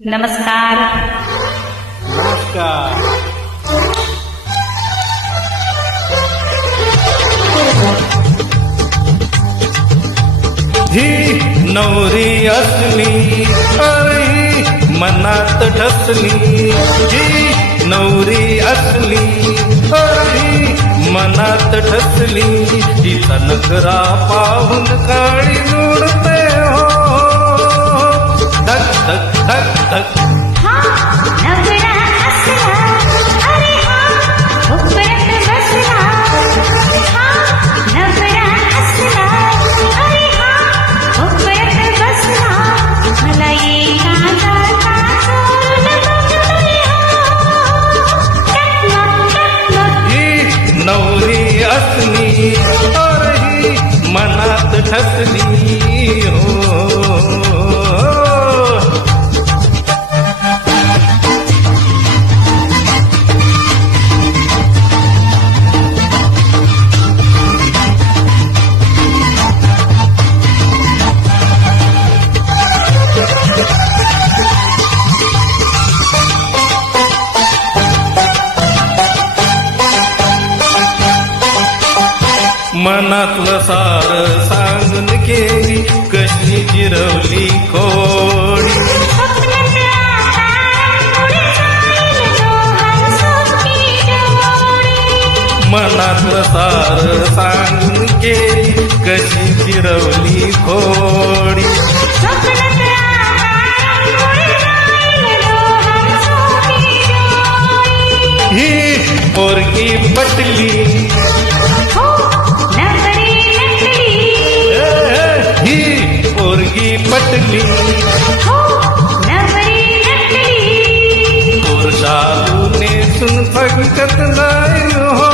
नमस्कार. नमस्कार. ही नवरी असली अरे मनात ठसली, ही नवरी असली अरे मनात ठसली, हिचा नखरा पाहून काळी जोडते हो धक धक धक धक. हा नवरा असला अरे हा उकळत बसला, हा नवरा असला अरे हा उकळत बसला, मला एका सोडून बघतोय हो टकमक टकमक. ही नवरी असली अरे ही मनात ठसली हो. मनातलं सार सांगून केली कशी जिरवली खोडी, स्वप्नात आकारामुळे जाईल डोहाळ सोबती डोळी. मनातलं सार सांगून केली कशी जिरवली खोडी. स्वप्नात आकारामुळे जाईल डोहाळ सोबती डोळी. ही पोरगी पटली, हो नवरी नटली, ही पोरगी पटली, हो नवरी नटली. पोरशालू नेसून फगकत नाही हो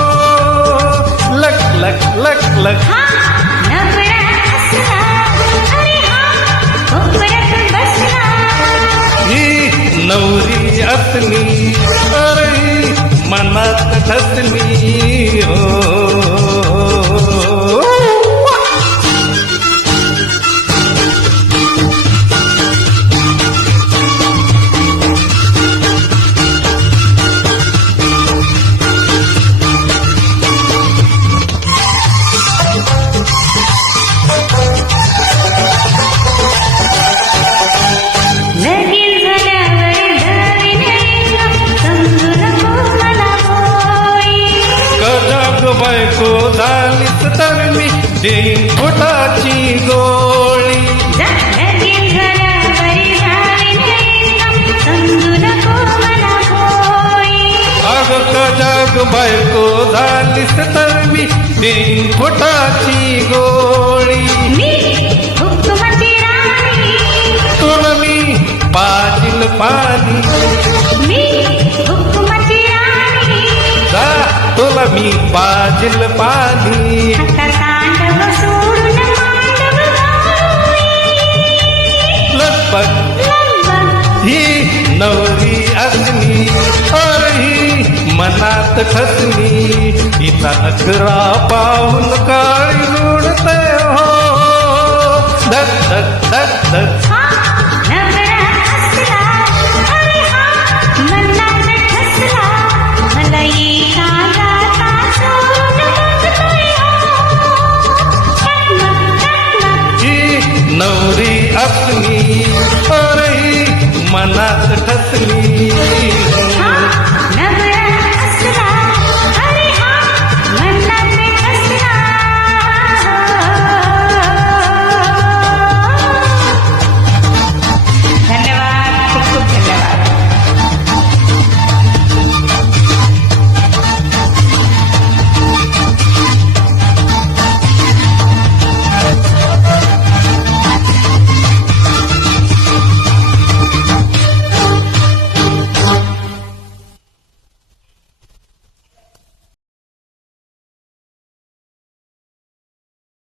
लक लक लक लक. हा नवरा असला अरे हा उकळत बसला, ही नवरी असली अरे मनात ठसली हो. लगीन झाल्यावर धरीन रेंगा, समजू नको मला होई. कजाग बायको झालीच तर मी देईन फुटाची गोळी. लगीन झाल्यावर धरीन रेंगा, समजू नको मला होई. अग कजाग बायको झालीच तर मी देईन फुटाची गोळी. मी हुकुमती राणी, तुला मी पाजील पाणी, मी हुकुमती राणी. जा तुला मी पाजील पाणी. आता तांडव सोडून मांडव घालूई. लगबग लगबग ही नवरी असली अरे ही मनात ठसली, तिचा नखरा पाहून काळी जोडते हो धक धक धक धक. हा